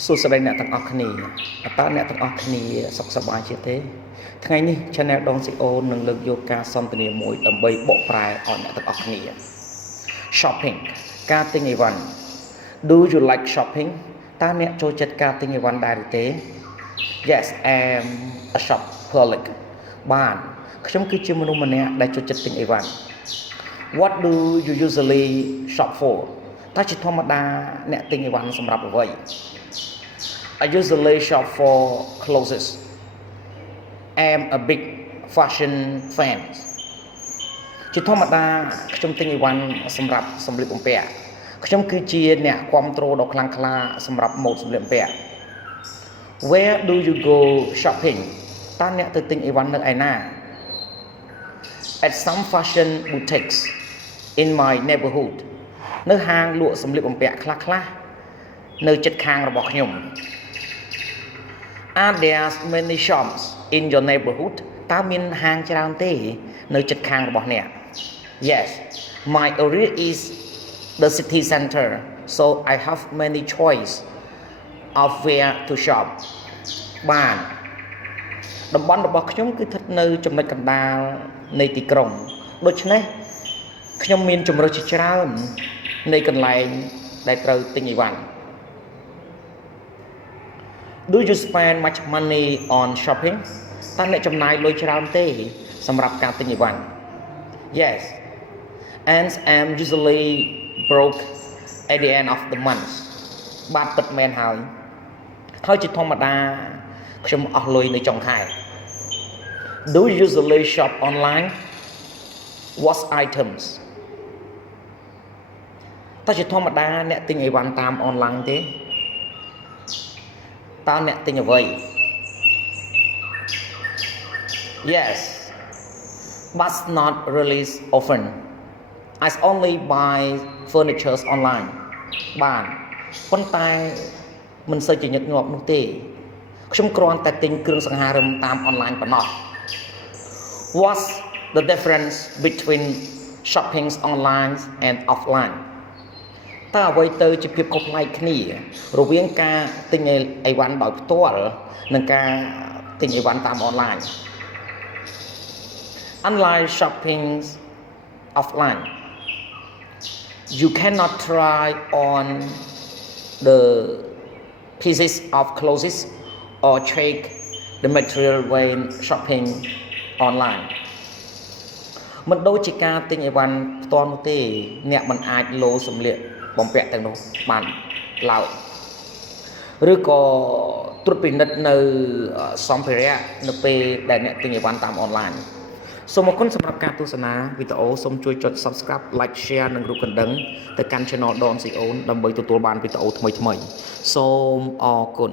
សួស្តីអ្នកទាំងអស់គ្នាតើអ្នកទាំងអស់គ្នាសុខសប្បាយជាទេថ្ងៃនេះ Channel ដងស៊ីអូននឹងលើកយកការសន្ទនាមួយដើម្បីបកប្រែឲ្យអ្នកទាំងអស់គ្នា Shopping ការទិញអីវ៉ាន់ Do you like shopping តើអ្នកចូលចិត្តការទិញអីវ៉ាន់ដែរឬទេ Yes I'm a shopaholic បាទខ្ញុំគឺជាមនុស្សម្នាក់ដែលចូលចិត្តទិញអីវ៉ាន់ What do you usually shop for តើជាធម្មតាអ្នកទិញអីវ៉ាន់សម្រាប់អ្វីI usually shop for clothes. I'm a big fashion fan. ជាធម្មតាខ្ញុំទិញអីវ៉ាន់សម្រាប់សម្លៀកបំពាក់ខ្ញុំគឺជាអ្នកគាំទ្រដ៏ខ្លាំងក្លាសម្រាប់ម៉ូដសម្លៀកបំពាក់ Where do you go shopping តើអ្នកទៅទិញអីវ៉ាន់នៅឯណា At some fashion boutiques in my neighborhood នៅហាងលក់សម្លៀកបំពាក់ខ្លះៗនៅជិតខាងរបស់ខ្ញុំAre there many shops in your neighborhood តើមានហាងច្រើនទេនៅជិតខាងរបស់អ្នក Yes my area is the city center so I have many choice of where to shop បាទតំបន់របស់ខ្ញុំគឺស្ថិតនៅចំណុចកណ្ដាលនៃទីក្រុងដូច្នេះខ្ញុំមានជម្រើសជាច្រើននៃកន្លែងដែលត្រូវទិញអីវ៉ាន់Do you spend much money on shopping តើអ្នកចំណាយលុយច្រើនទេសម្រាប់ការទិញអីវ៉ាន់ Yes and I'm usually broke at the end of the month បាទពិតមែនហើយជាធម្មតាខ្ញុំអស់លុយនៅចុងខែ Do you usually shop online what items តើជាធម្មតាអ្នកទិញអីវ៉ាន់តាមអនឡាញទេតើអ្នកទិញអ្វី Yes but not really often I only buy furniture online បាទប៉ុន្តែមិនសូវជាញឹកញាប់នោះទេខ្ញុំគ្រាន់តែទិញគ្រឿងសង្ហារិមតាមអនឡាញប៉ុណ្ណោះ What's the difference between shopping online and offlineតើអ្វីទៅជាភាពខុសប្លែកគ្នារវាងការទិញអីវ៉ាន់ដោយផ្ទាល់និងការទិញអីវ៉ាន់តាមអនឡាញ Online shopping offline you cannot try on the pieces of clothes or check the material when shopping online មិនដូចជាការទិញអីវ៉ាន់ផ្ទាល់នោះទេអ្នកមិនអាចលោសម្លៀកបំពាក់ទាំងនោះបានឡើយឬក៏ត្រួតពិនិត្យនៅសម្ភារៈនៅពេលដែលអ្នកទិញអីវ៉ាន់តាមអនឡាញសូមអរគុណសម្រាប់ការទស្សនាវីដេអូសូមជួយចុច Subscribe Like Share និងរូបកណ្ដឹងទៅកាន់ Channel ដនស៊ីអូនដើម្បីទទួលបានវីដេអូថ្មីៗសូមអរគុណ